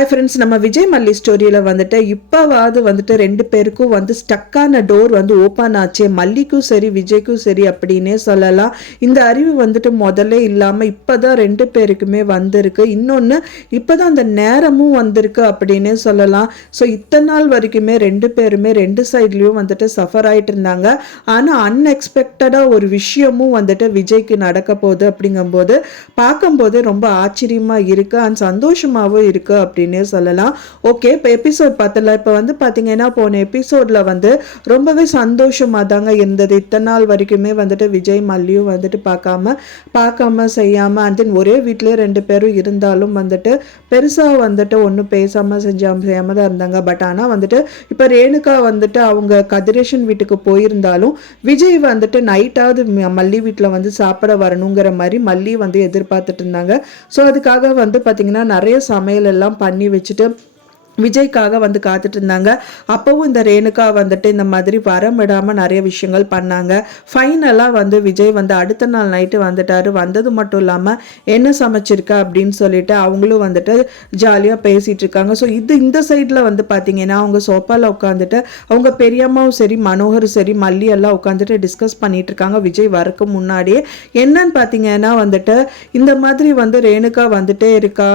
Hi friends, நம்ம விஜய் மல்லி ஸ்டோரியில் வந்துட்டு இப்போவாது வந்துட்டு ரெண்டு பேருக்கும் வந்து ஸ்டக்கான டோர் வந்து ஓப்பன் ஆச்சு. மல்லிக்கும் சரி விஜய்க்கும் சரி அப்படின்னே சொல்லலாம். இந்த அறிவு வந்துட்டு முதல்ல இல்லாமல் இப்போ தான் ரெண்டு பேருக்குமே வந்திருக்கு. இன்னொன்று இப்போ தான் அந்த நேரமும் வந்திருக்கு அப்படின்னே சொல்லலாம். ஸோ இத்தனை நாள் வரைக்குமே ரெண்டு பேருமே ரெண்டு சைட்லேயும் வந்துட்டு சஃபர் ஆகிட்டு இருந்தாங்க. ஆனால் அன்எக்ஸ்பெக்டடாக ஒரு விஷயமும் வந்துட்டு விஜய்க்கு நடக்க போகுது அப்படிங்கும்போது பார்க்கும்போது ரொம்ப ஆச்சரியமாக இருக்குது அண்ட் சந்தோஷமாகவும் இருக்குது அப்படின்னே சொல்லலாம். ஓகே, இப்போ எபிசோட் பார்த்தல. இப்போ வந்து பார்த்தீங்கன்னா போன எபிசோடில் வந்து ரொம்பவே சந்தோஷமாக தாங்க இருந்தது. இத்தனை நாள் வரைக்குமே வந்துட்டு விஜய் மல்லியும் வந்துட்டு பார்க்காம செய்யாமல் அண்ட் தென் ஒரே வீட்டிலே ரெண்டு பேரும் இருந்தாலும் வந்துட்டு பெருசாக வந்துட்டு ஒன்றும் பேசாமல் செய்யாமல் தான் இருந்தாங்க. பட் ஆனால் வந்துட்டு இப்போ ரேணுகா வந்துட்டு அவங்க கதிரேஷன் வீட்டுக்கு போயிருந்தாலும் விஜய் வந்துட்டு நைட்டாவது மல்லி வீட்டில் வந்து சாப்பிட வரணுங்கிற மாதிரி மல்லி வந்து எதிர்பார்த்துட்டு இருந்தாங்க. ஸோ அதுக்காக வந்து பார்த்தீங்கன்னா நிறைய சமையல் எல்லாம் பண்ணி வச்சுட்டு விஜய்க்காக வந்து காத்துட்டு இருந்தாங்க. அப்போவும் இந்த ரேணுகா வந்துட்டு இந்த மாதிரி வரமிடாமல் நிறைய விஷயங்கள் பண்ணாங்க. ஃபைனலாக வந்து விஜய் வந்து அடுத்த நாள் நைட்டு வந்துட்டாரு. வந்தது மட்டும் இல்லாமல் என்ன சமைச்சிருக்கா அப்படின்னு சொல்லிட்டு அவங்களும் வந்துட்டு ஜாலியாக பேசிகிட்டு இருக்காங்க. ஸோ இந்த சைடில் வந்து பார்த்தீங்கன்னா அவங்க சோஃபாவில் உட்காந்துட்டு அவங்க பெரியம்மாவும் சரி மனோகரும் சரி மல்லி எல்லாம் உட்காந்துட்டு டிஸ்கஸ் பண்ணிட்டு இருக்காங்க விஜய் வரக்கு முன்னாடியே. என்னன்னு பார்த்தீங்கன்னா வந்துட்டு இந்த மாதிரி வந்து ரேணுகா வந்துட்டே இருக்கா,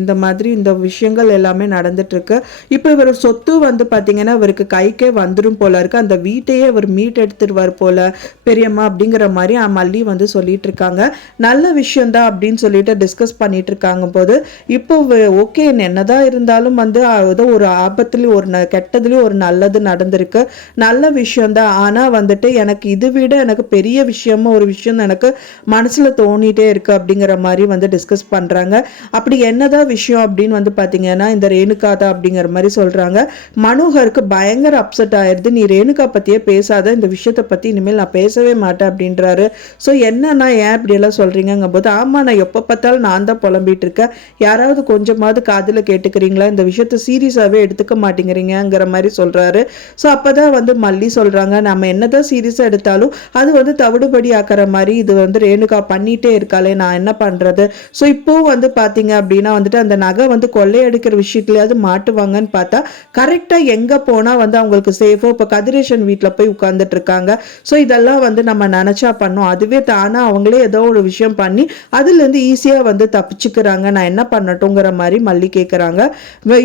இந்த மாதிரி இந்த விஷயங்கள் எல்லாமே நடந்துட்டு இருக்கு. இப்போ இவர் சொத்து வந்து பாத்தீங்கன்னா இவருக்கு கைக்கே வந்துடும் போல இருக்கு. அந்த வீட்டையே இவர் மீட் எடுத்துருவார் போல பெரியம்மா அப்படிங்கிற மாதிரி மல்லி வந்து சொல்லிட்டு இருக்காங்க. நல்ல விஷயம் தான் அப்படின்னு சொல்லிட்டு டிஸ்கஸ் பண்ணிட்டு இருக்காங்க போது இப்போ ஓகே என்னதான் இருந்தாலும் வந்து ஏதோ ஒரு ஆபத்துலயும் ஒரு கெட்டதுலயும் ஒரு நல்லது நடந்திருக்கு. நல்ல விஷயம் தான். ஆனா வந்துட்டு எனக்கு இது விட எனக்கு பெரிய விஷயமா ஒரு விஷயம் எனக்கு மனசுல தோணிட்டே இருக்கு அப்படிங்கிற மாதிரி வந்து டிஸ்கஸ் பண்றாங்க. அப்படி என்னதான் விஷயம் அப்படின்னு வந்து பாத்தீங்கன்னா இந்த ரேணுகா அப்படிங்கிற மாதிரி சொல்றாங்க. மனோகருக்கு பயங்கர அப்செட் ஆயிருது. நீ ரேணுகா பத்தியே பேசாத, இந்த விஷயத்தை பத்தி இனிமேல் நான் பேசவே மாட்டேன் அப்படின்றாரு. ஸோ என்னன்னா ஏன் இப்படி எல்லாம் சொல்றீங்க போது, ஆமா நான் எப்ப பார்த்தாலும் நான் தான் புலம்பிட்டு இருக்கேன், யாராவது கொஞ்சமாவது காதுல கேட்டுக்கிறீங்களா, இந்த விஷயத்த சீரியஸாவே எடுத்துக்க மாட்டேங்கிறீங்கிற மாதிரி சொல்றாரு. ஸோ அப்பதான் வந்து மல்லி சொல்றாங்க, நம்ம என்னதான் சீரியஸா எடுத்தாலும் அது வந்து தவிடுபடி ஆக்கிற மாதிரி இது வந்து ரேணுகா பண்ணிட்டே இருக்காளே, நான் என்ன பண்றது. ஸோ இப்போ வந்து பாத்தீங்க அப்படின்னா வந்துட்டு அந்த நகை வந்து கொள்ளையடிக்கிற விஷயத்துலயாவது மாட்டுவாங்கன்னு பார்த்தா கரெக்டா எங்க போனா வந்து அவங்களுக்கு சேஃபோ இப்போ கதிரேஷன் வீட்டில் போய் உட்கார்ந்துட்டு இருக்காங்க. ஸோ இதெல்லாம் வந்து நம்ம நினைச்சா பண்ணோம், அதுவே தானா அவங்களே ஏதோ ஒரு விஷயம் பண்ணி அதுல இருந்து ஈஸியா வந்து தப்பிச்சுக்கிறாங்க. நான் என்ன பண்ணட்டுங்கிற மாதிரி மல்லி கேட்கறாங்க.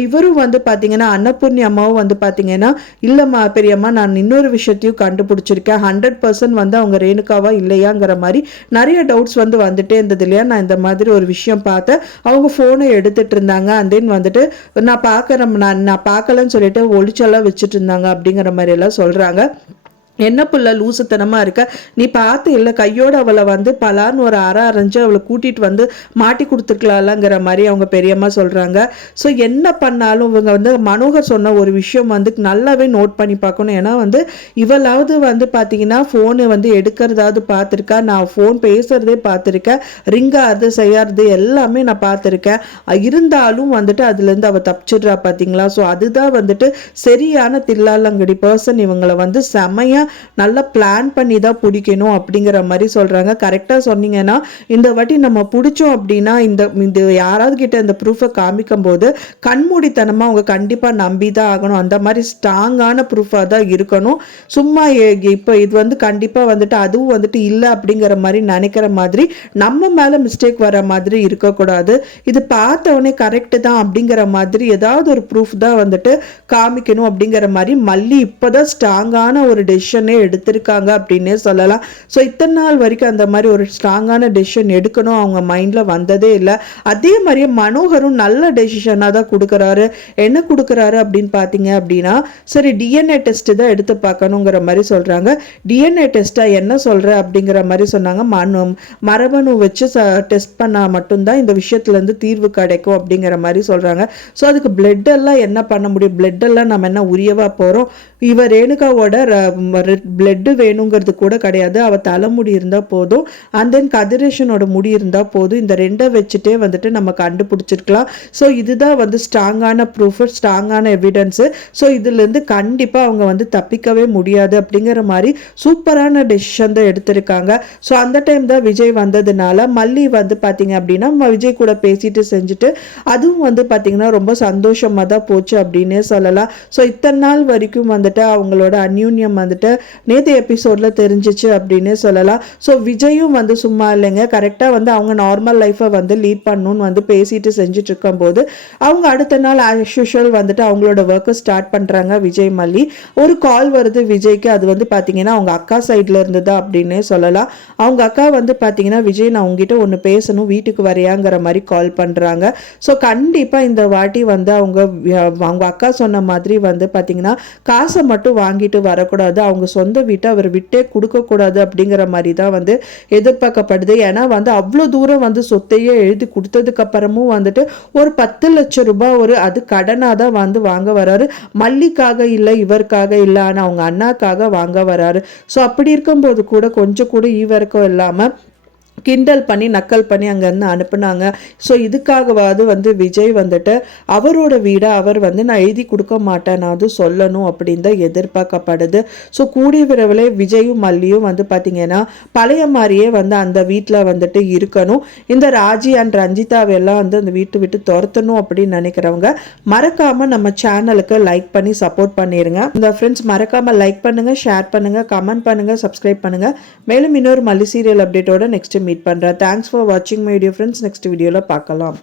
இவரும் வந்து பாத்தீங்கன்னா அன்னபூர்ணி அம்மாவும் வந்து பாத்தீங்கன்னா இல்லம்மா பெரியம்மா நான் இன்னொரு விஷயத்தையும் கண்டுபிடிச்சிருக்கேன், 100% வந்து அவங்க ரேணுகாவா இல்லையாங்கிற மாதிரி நிறைய டவுட்ஸ் வந்து வந்துட்டே இருந்தது இல்லையா. நான் இந்த மாதிரி ஒரு விஷயம் பார்த்தேன், அவங்க போனை எடுத்துட்டு இருந்தாங்க அண்ட் தென் வந்துட்டு நான் பார்க்கலன்னு சொல்லிட்டு ஒளிச்செல்லாம் வச்சுட்டு இருந்தாங்க அப்படிங்கிற மாதிரி எல்லாம் சொல்றாங்க. என்ன புள்ள லூசுத்தனமா இருக்க, நீ பார்த்து இல்லை கையோட அவளை வந்து பலான்னு ஒரு அரைஞ்சு அவளை கூட்டிட்டு வந்து மாட்டி கொடுத்துருக்கலாம்ங்கிற மாதிரி அவங்க பெரியம்மா சொல்றாங்க. ஸோ என்ன பண்ணாலும் இவங்க வந்து மனோகர் சொன்ன ஒரு விஷயம் வந்து நல்லாவே நோட் பண்ணி பார்க்கணும். ஏன்னா வந்து இவளாவது வந்து பார்த்தீங்கன்னா ஃபோனு வந்து எடுக்கிறதாவது பார்த்துருக்கா, நான் ஃபோன் பேசுறதே பார்த்துருக்கேன், ரிங் ஆறுது செய்யறது எல்லாமே நான் பார்த்துருக்கேன், இருந்தாலும் வந்துட்டு அதுலேருந்து அவள் தப்பிச்சிடுறா பார்த்தீங்களா. ஸோ அதுதான் வந்துட்டு சரியான தில்லாலங்கடி பர்சன். இவங்களை வந்து செமையா நல்லா பிளான் பண்ணி தான் பிடிக்கணும் அப்படிங்கிற மாதிரி சொல்றாங்க. கரெக்டா சொன்னீங்கன்னா இந்த வாட்டி நம்ம பிடிச்சோம் அப்படின்னா இந்த யாராவது கிட்ட இந்த ப்ரூஃபை காமிக்கும் போது கண்மூடித்தனமா அவங்க கண்டிப்பா நம்பி தான் ஆகணும். அந்த மாதிரி ஸ்ட்ராங்கான ப்ரூஃபா தான் இருக்கணும். சும்மா இப்போ இது வந்து கண்டிப்பா வந்துட்டு அதுவும் வந்துட்டு இல்லை அப்படிங்கிற மாதிரி நினைக்கிற மாதிரி நம்ம மேல மிஸ்டேக் வர மாதிரி இருக்கக்கூடாது. இது பார்த்தவொடனே கரெக்ட் தான் அப்படிங்கிற மாதிரி ஏதாவது ஒரு ப்ரூஃப் தான் வந்துட்டு காமிக்கணும் அப்படிங்கிற மாதிரி மல்லி இப்போதான் ஸ்ட்ராங்கான ஒரு டெசிஷனே எடுத்திருக்காங்க அப்படின்னே சொல்லலாம். ஸோ இத்தனை நாள் வரைக்கும் அந்த மாதிரி ஒரு ஸ்ட்ராங்கான டெசிஷன் எடுக்கணும் அவங்க மைண்ட்ல வந்ததே இல்லை. அதே மாதிரியே மனோகரும் நல்ல டெசிஷனாக தான் கொடுக்குறாரு. என்ன கொடுக்குறாரு அப்படின்னு பார்த்தீங்க அப்படின்னா சரி டிஎன்ஏ டெஸ்ட் தான் எடுத்து பார்க்கணுங்கிற மாதிரி சொல்றாங்க. டிஎன்ஏ டெஸ்டா என்ன சொல்ற அப்படிங்கிற மாதிரி சொன்னாங்க. மரபணு வச்சு டெஸ்ட் பண்ணா மட்டும்தான் இந்த விஷயத்துல இருந்து தீர்வு கிடைக்கும் அப்படிங்கிற மாதிரி சொல்றாங்க. ஸோ அதுக்கு பிளட் எல்லாம் என்ன பண்ண முடியும், பிளட் எல்லாம் நம்ம என்ன உரியவா போறோம், இவ ரேணுகாவோட பிளட் வேணுங்கிறது கூட கிடையாது. அவ தலைமுடி இருந்தா போதும், அண்ட் தென் கதிரேஷனோட முடி இருந்தா போதும். இந்த ரெண்டை வச்சுட்டே வந்துட்டு நம்ம கண்டுபிடிச்சிருக்கலாம். ஸோ இதுதான் வந்து ஸ்ட்ராங்கான ப்ரூஃப், ஸ்ட்ராங்கான எவிடன்ஸு. ஸோ இதுலேருந்து கண்டிப்பாக அவங்க வந்து தப்பிக்கவே முடியாது அப்படிங்கிற மாதிரி சூப்பரான டெசிஷன் தான் எடுத்திருக்காங்க. ஸோ அந்த டைம் தான் விஜய் வந்ததுனால மல்லி வந்து பார்த்தீங்க அப்படின்னா விஜய் கூட பேசிட்டு செஞ்சுட்டு அதுவும் வந்து பார்த்தீங்கன்னா ரொம்ப சந்தோஷமாக தான் போச்சு அப்படின்னே சொல்லலாம். ஸோ இத்தனை நாள் வரைக்கும் வந்துட்டு அவங்களோட அந்யூன்யம் வந்துட்டு நேற்று எபிசோடில் தெரிஞ்சிச்சு அப்படின்னே சொல்லலாம். ஸோ விஜயும் வந்து சும்மா இல்லைங்க, கரெக்டாக வந்து அவங்க நார்மல் லைஃப்பை வந்து லீட் பண்ணணும்னு வந்து பேசிட்டு செஞ்சுட்டு இருக்கும்போது அவங்க அடுத்த நாள் ஆஸ் யூஷுவல் வந்துட்டு அவங்களோட ஒர்க்கை ஸ்டார்ட் பண்ணுறாங்க விஜய் மல்லி. ஒரு கால் வருது விஜய்க்கு. அது வந்து பார்த்தீங்கன்னா அவங்க அக்கா சைடில் இருந்ததா அப்படின்னே சொல்லலாம். அவங்க அக்கா வந்து பார்த்தீங்கன்னா விஜய் நான் உங்ககிட்ட ஒன்று பேசணும், வீட்டுக்கு வரையாங்கிற மாதிரி கால் பண்ணுறாங்க. ஸோ கண்டிப்பாக இந்த வாட்டி வந்து அவங்க அக்கா சொன்ன மாதிரி வந்து பார்த்தீங்கன்னா காசை மட்டும் வாங்கிட்டு வரக்கூடாது, அவங்க சொந்த வீட்டை அவர் விட்டே கொடுக்கக்கூடாது அப்படிங்கிற மாதிரி தான் வந்து எதிர்பார்க்கப்படுது. ஏன்னா வந்து அவ்வளோ தூரம் வந்து சொத்தையே எழுதி கொடுத்ததுக்கு அப்புறமும் வந்துட்டு ஒரு 10 லட்சம் ரூபாய் அது கடனாக தான் வந்து வாங்க வராரு. மல்லிக்காக இல்லை, இவருக்காக இல்லை, ஆனால் அவங்க அண்ணாக்காக வாங்க வராரு. ஸோ அப்படி இருக்கும்போது கூட கொஞ்சம் கூட ஈவரக்கம் இல்லாமல் கிண்டல் பண்ணி நக்கல் பண்ணி அங்கேருந்து அனுப்புனாங்க. ஸோ இதுக்காகவாது வந்து விஜய் வந்துட்டு அவரோட வீடை அவர் வந்து நான் எழுதி கொடுக்க மாட்டேன், நான் அது சொல்லணும் அப்படின்னு தான் எதிர்பார்க்கப்படுது. ஸோ கூடிய விரைவில் விஜயும் மல்லியும் வந்து பார்த்திங்கன்னா பழைய மாதிரியே வந்து அந்த வீட்டில் வந்துட்டு இருக்கணும். இந்த ராஜி அண்ட் ரஞ்சிதாவெல்லாம் வந்து அந்த வீட்டு விட்டு துரத்தணும் அப்படின்னு நினைக்கிறவங்க மறக்காமல் நம்ம சேனலுக்கு லைக் பண்ணி சப்போர்ட் பண்ணிடுங்க. இந்த ஃப்ரெண்ட்ஸ் மறக்காமல் லைக் பண்ணுங்கள், ஷேர் பண்ணுங்கள், கமெண்ட் பண்ணுங்கள், சப்ஸ்கிரைப் பண்ணுங்கள். மேலும் இன்னொரு மல்லி சீரியல் அப்டேட்டோட நெக்ஸ்ட் மீட் பண்றேன். தேங்க்ஸ் ஃபார் வாட்சிங் மை வீடியோ ஃப்ரெண்ட்ஸ். நெக்ஸ்ட் வீடியோல பார்க்கலாம்.